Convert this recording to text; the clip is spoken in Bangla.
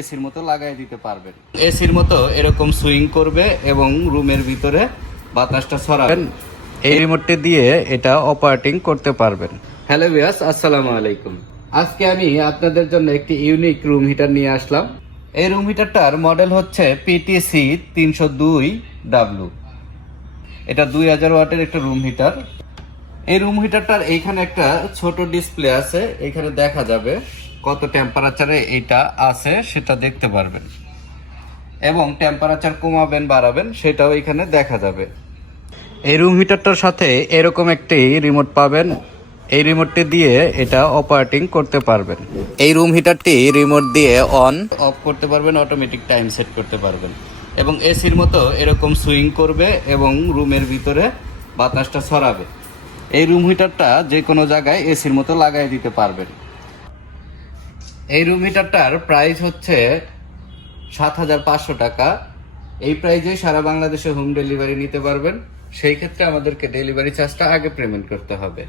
এসির মতো লাগাই দিতে পারবেন। এসির মতো এরকম সুইং করবে এবং রুমের ভিতরে বাতাসটা ছড়াবেন এই রিমোটটি দিয়ে এটা অপারেটিং করতে পারবেন। হ্যালো ভিয়াস আসসালামু আলাইকুম। আজকে আমি আপনাদের জন্য একটি ইউনিক রুম হিটার নিয়ে আসলাম। এই রুম হিটারটার মডেল হচ্ছে পিটিসি তিনশো দুই ডাব্লু এটা দুই হাজার ওয়াটের একটা রুম হিটার এই রুম হিটারটার এইখানে একটা ছোট ডিসপ্লে আছে এখানে দেখা যাবে। কত টেম্পারেচারে এটা আছে সেটা দেখতে পারবেন। এবং টেম্পারেচার কমাবেন, বাড়াবেন, সেটাও এখানে দেখা যাবে। এই রুম হিটারটার সাথে এরকম একটি রিমোট পাবেন। এই রিমোটটি দিয়ে এটা অপারেটিং করতে পারবেন। এই রুম হিটারটি রিমোট দিয়ে অন অফ করতে পারবেন অটোমেটিক টাইম সেট করতে পারবেন। এবং এসির মতো এরকম সুইং করবে এবং রুমের ভিতরে বাতাসটা ছড়াবে। এই রুম হিটারটা যে কোনো জায়গায় এসির মতো লাগাই দিতে পারবেন। এই রুম হিটারটার প্রাইস হচ্ছে সাত হাজার পাঁচশো টাকা। এই প্রাইজে সারা বাংলাদেশে হোম ডেলিভারি নিতে পারবেন। সেই ক্ষেত্রে আমাদেরকে ডেলিভারি চার্জটা আগে পেমেন্ট করতে হবে।